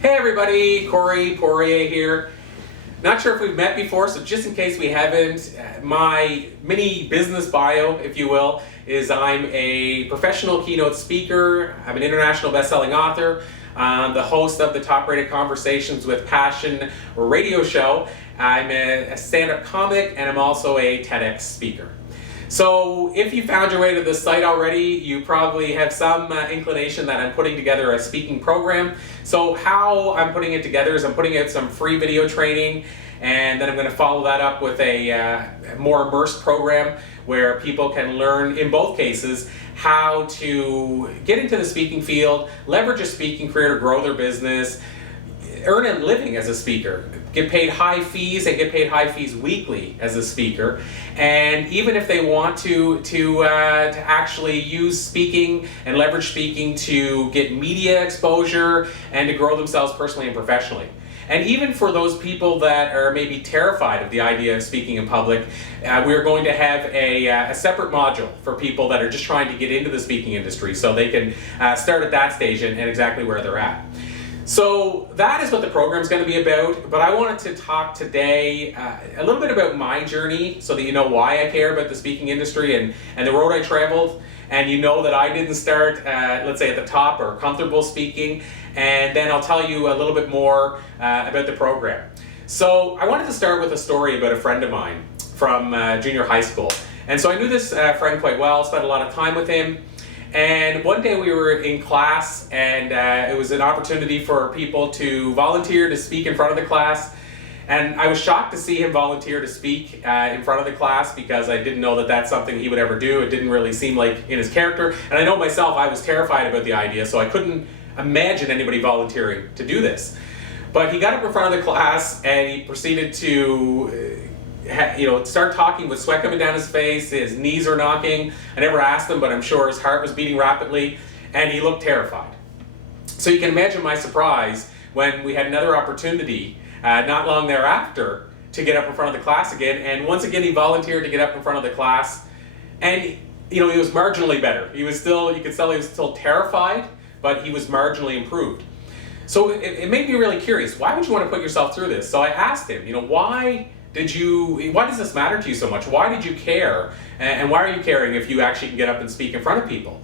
Hey everybody, Corey Poirier here. Not sure if we've met before, so just in case we haven't, my mini business bio, if you will, is I'm a professional keynote speaker, I'm an international best-selling author, I'm the host of the Top Rated Conversations with Passion radio show, I'm a stand-up comic, and I'm also a TEDx speaker. So if you found your way to this site already, you probably have some inclination that I'm putting together a speaking program. So how I'm putting it together is I'm putting out some free video training, and then I'm going to follow that up with a more immersed program where people can learn, in both cases, how to get into the speaking field, leverage a speaking career to grow their business, earn a living as a speaker, get paid high fees and get paid high fees weekly as a speaker, and even if they want to actually use speaking and leverage speaking to get media exposure and to grow themselves personally and professionally. And even for those people that are maybe terrified of the idea of speaking in public, we're going to have a separate module for people that are just trying to get into the speaking industry, so they can start at that stage and exactly where they're at. So that is what the program is going to be about, but I wanted to talk today a little bit about my journey so that you know why I care about the speaking industry and the road I traveled, and you know that I didn't start, let's say, at the top or comfortable speaking, and then I'll tell you a little bit more about the program. So I wanted to start with a story about a friend of mine from junior high school. And so I knew this friend quite well, spent a lot of time with him. And one day we were in class, and it was an opportunity for people to volunteer to speak in front of the class. And I was shocked to see him volunteer to speak in front of the class, because I didn't know that that's something he would ever do. It didn't really seem like in his character. And I know myself, I was terrified about the idea, so I couldn't imagine anybody volunteering to do this. But he got up in front of the class and he proceeded to start talking with sweat coming down his face, his knees are knocking. I never asked him, but I'm sure his heart was beating rapidly, and he looked terrified. So you can imagine my surprise when we had another opportunity not long thereafter to get up in front of the class again, and once again he volunteered to get up in front of the class, and he was marginally better. He was still, you could tell he was still terrified, but he was marginally improved. So it made me really curious. Why would you want to put yourself through this? So I asked him, why does this matter to you so much? Why did you care? And why are you caring if you actually can get up and speak in front of people?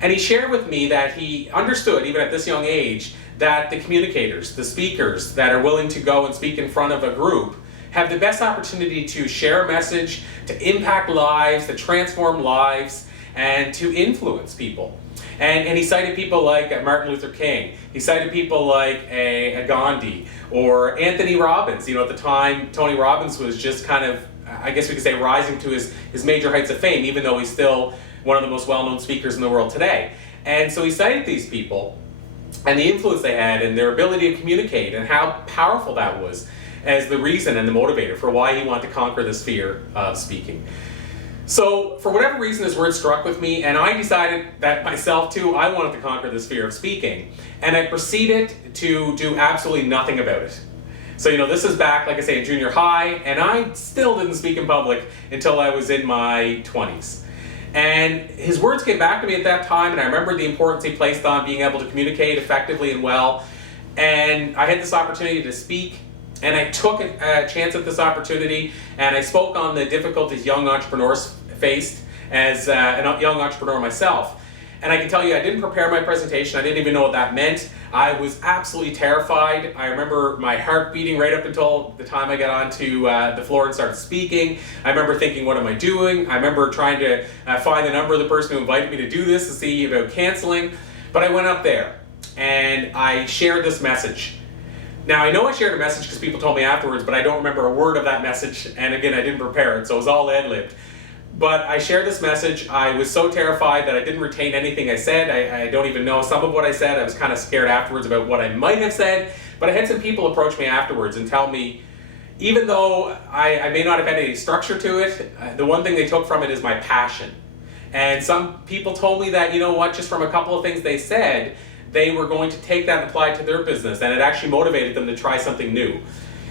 And he shared with me that he understood, even at this young age, that the communicators, the speakers that are willing to go and speak in front of a group have the best opportunity to share a message, to impact lives, to transform lives, and to influence people. And he cited people like Martin Luther King. He cited people like a Gandhi or Anthony Robbins. At the time, Tony Robbins was just kind of, I guess we could say, rising to his major heights of fame, even though he's still one of the most well-known speakers in the world today. And so he cited these people and the influence they had and their ability to communicate and how powerful that was as the reason and the motivator for why he wanted to conquer this fear of speaking. So, for whatever reason, his words struck with me, and I decided that myself too, I wanted to conquer this fear of speaking. And I proceeded to do absolutely nothing about it. So, this is back, like I say, in junior high, and I still didn't speak in public until I was in my 20s. And his words came back to me at that time, and I remembered the importance he placed on being able to communicate effectively and well. And I had this opportunity to speak, and I took a chance at this opportunity, and I spoke on the difficulties young entrepreneurs faced as a young entrepreneur myself. And I can tell you, I didn't prepare my presentation. I didn't even know what that meant. I was absolutely terrified. I remember my heart beating right up until the time I got onto the floor and started speaking. I remember thinking, what am I doing? I remember trying to find the number of the person who invited me to do this to see about canceling. But I went up there, and I shared this message. Now, I know I shared a message because people told me afterwards, but I don't remember a word of that message. And again, I didn't prepare it, so it was all ad-libbed. But I shared this message. I was so terrified that I didn't retain anything I said. I don't even know some of what I said. I was kind of scared afterwards about what I might have said. But I had some people approach me afterwards and tell me, even though I may not have had any structure to it, the one thing they took from it is my passion. And some people told me that, just from a couple of things they said, they were going to take that and apply it to their business, and it actually motivated them to try something new.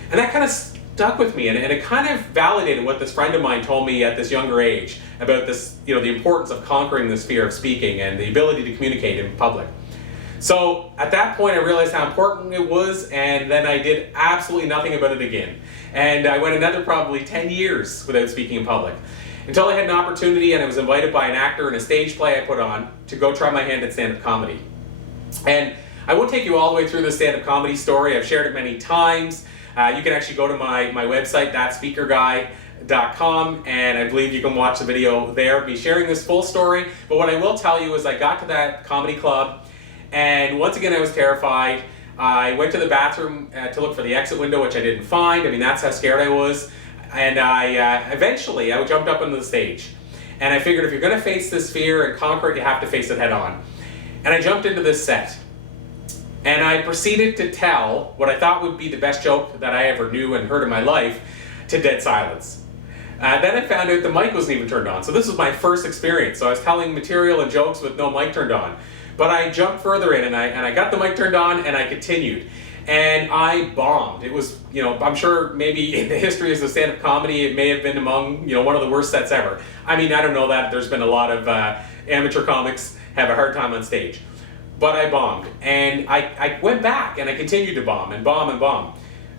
And that kind of stuck with me, and it kind of validated what this friend of mine told me at this younger age about this, the importance of conquering this fear of speaking and the ability to communicate in public. So at that point I realized how important it was, and then I did absolutely nothing about it again. And I went another probably 10 years without speaking in public, until I had an opportunity and I was invited by an actor in a stage play I put on to go try my hand at stand-up comedy. And I won't take you all the way through the stand-up comedy story. I've shared it many times. You can actually go to my website, thatspeakerguy.com, and I believe you can watch the video there of me sharing this full story. But what I will tell you is I got to that comedy club, and once again I was terrified. I went to the bathroom to look for the exit window, which I didn't find. I mean, that's how scared I was. And eventually I jumped up onto the stage. And I figured if you're going to face this fear and conquer it, you have to face it head on. And I jumped into this set. And I proceeded to tell what I thought would be the best joke that I ever knew and heard in my life to dead silence. Then I found out the mic wasn't even turned on. So this was my first experience. So I was telling material and jokes with no mic turned on. But I jumped further in, and I got the mic turned on, and I continued. And I bombed. It was, I'm sure maybe in the history of the stand-up comedy, it may have been among, one of the worst sets ever. I mean, I don't know that. There's been a lot of amateur comics have a hard time on stage. But I bombed. And I went back, and I continued to bomb and bomb and bomb.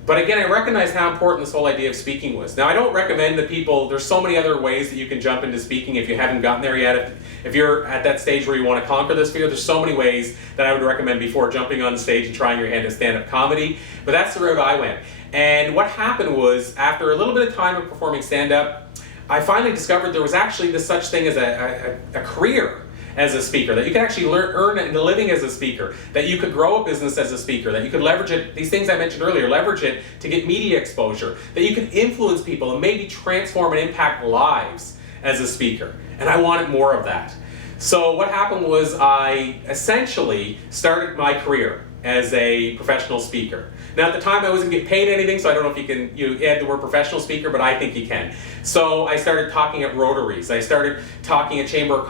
But again, I recognized how important this whole idea of speaking was. Now, I don't recommend that people, there's so many other ways that you can jump into speaking if you haven't gotten there yet. If you're at that stage where you want to conquer this fear, there's so many ways that I would recommend before jumping on the stage and trying your hand at stand-up comedy. But that's the road I went. And what happened was, after a little bit of time of performing stand-up, I finally discovered there was actually this such thing as a career as a speaker, that you can actually earn a living as a speaker, that you could grow a business as a speaker, that you could leverage it, these things I mentioned earlier, leverage it to get media exposure, that you can influence people and maybe transform and impact lives as a speaker. And I wanted more of that. So what happened was I essentially started my career as a professional speaker. Now at the time I wasn't getting paid anything, so I don't know if you can add the word professional speaker, but I think you can. So I started talking at Rotaries. I started talking at Chamber of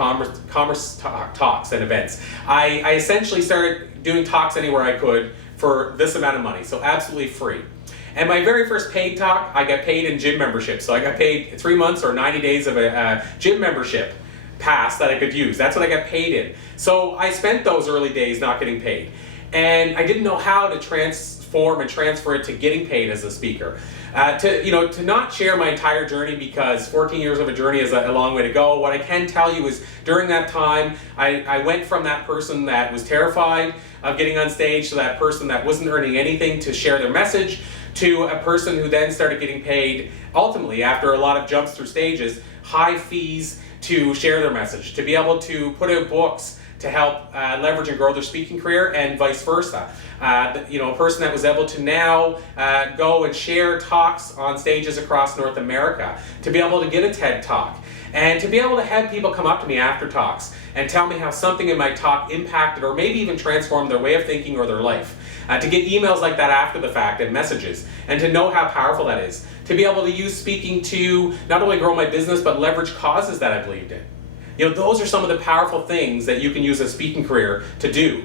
Commerce talks and events. I essentially started doing talks anywhere I could for this amount of money, so absolutely free. And my very first paid talk, I got paid in gym membership. So I got paid 3 months or 90 days of a gym membership pass that I could use. That's what I got paid in. So I spent those early days not getting paid. And I didn't know how to transform and transfer it to getting paid as a speaker. To not share my entire journey, because 14 years of a journey is a long way to go. What I can tell you is during that time, I went from that person that was terrified of getting on stage to that person that wasn't earning anything to share their message, to a person who then started getting paid, ultimately, after a lot of jumps through stages, high fees to share their message, to be able to put out books to help leverage and grow their speaking career, and vice versa. A person that was able to now go and share talks on stages across North America, to be able to get a TED Talk, and to be able to have people come up to me after talks and tell me how something in my talk impacted or maybe even transformed their way of thinking or their life. To get emails like that after the fact and messages, and to know how powerful that is. To be able to use speaking to not only grow my business, but leverage causes that I believed in. Those are some of the powerful things that you can use a speaking career to do.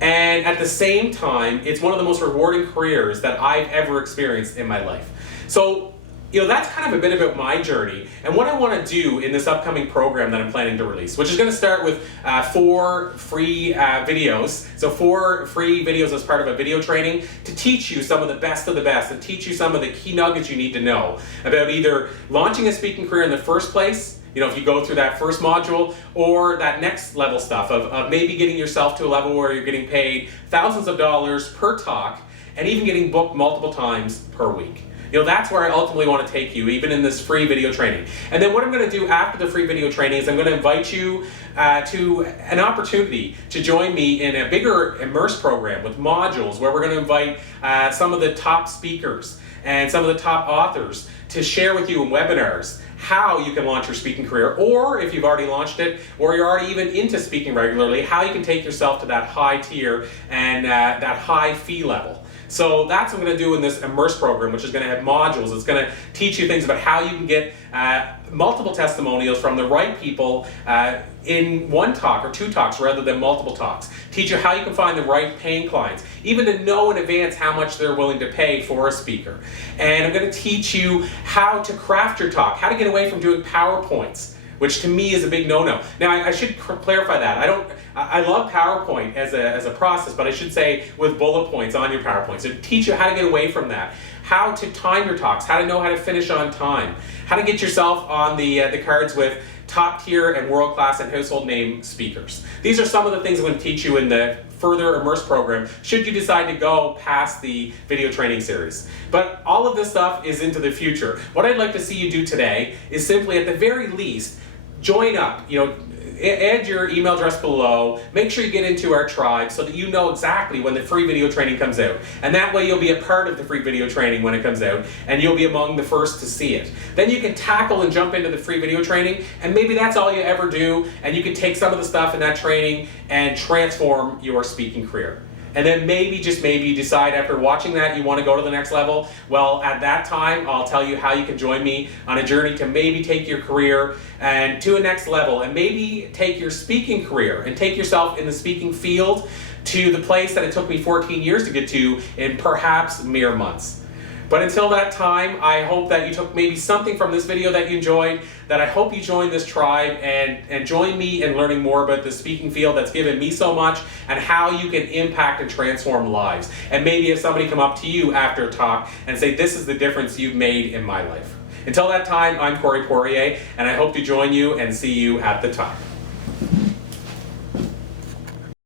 And at the same time, it's one of the most rewarding careers that I've ever experienced in my life. So, that's kind of a bit about my journey and what I want to do in this upcoming program that I'm planning to release, which is going to start with 4 free videos. So 4 free videos as part of a video training to teach you some of the best, and teach you some of the key nuggets you need to know about either launching a speaking career in the first place, if you go through that first module, or that next level stuff of maybe getting yourself to a level where you're getting paid thousands of dollars per talk and even getting booked multiple times per week. That's where I ultimately want to take you, even in this free video training. And then what I'm going to do after the free video training is I'm going to invite you to an opportunity to join me in a bigger Immerse program with modules where we're going to invite some of the top speakers and some of the top authors to share with you in webinars how you can launch your speaking career, or if you've already launched it, or you're already even into speaking regularly, how you can take yourself to that high tier and that high fee level. So that's what I'm going to do in this Immerse program, which is going to have modules. It's going to teach you things about how you can get multiple testimonials from the right people in one talk or 2 talks rather than multiple talks. Teach you how you can find the right paying clients, even to know in advance how much they're willing to pay for a speaker. And I'm going to teach you how to craft your talk, how to get away from doing PowerPoints, which to me is a big no-no. Now, I should clarify that. I love PowerPoint as a process, but I should say with bullet points on your PowerPoint. So teach you how to get away from that, how to time your talks, how to know how to finish on time, how to get yourself on the cards with top tier and world class and household name speakers. These are some of the things I'm going to teach you in the Further Immerse program, should you decide to go past the video training series. But all of this stuff is into the future. What I'd like to see you do today is simply, at the very least, join up. Add your email address below, make sure you get into our tribe so that you know exactly when the free video training comes out. And that way you'll be a part of the free video training when it comes out, and you'll be among the first to see it. Then you can tackle and jump into the free video training, and maybe that's all you ever do, and you can take some of the stuff in that training and transform your speaking career. And then maybe, just maybe, you decide after watching that you want to go to the next level. Well, at that time, I'll tell you how you can join me on a journey to maybe take your career and to a next level, and maybe take your speaking career and take yourself in the speaking field to the place that it took me 14 years to get to in perhaps mere months. But until that time, I hope that you took maybe something from this video that you enjoyed, that I hope you join this tribe and join me in learning more about the speaking field that's given me so much, and how you can impact and transform lives. And maybe if somebody come up to you after a talk and say, this is the difference you've made in my life. Until that time, I'm Corey Poirier, and I hope to join you and see you at the top.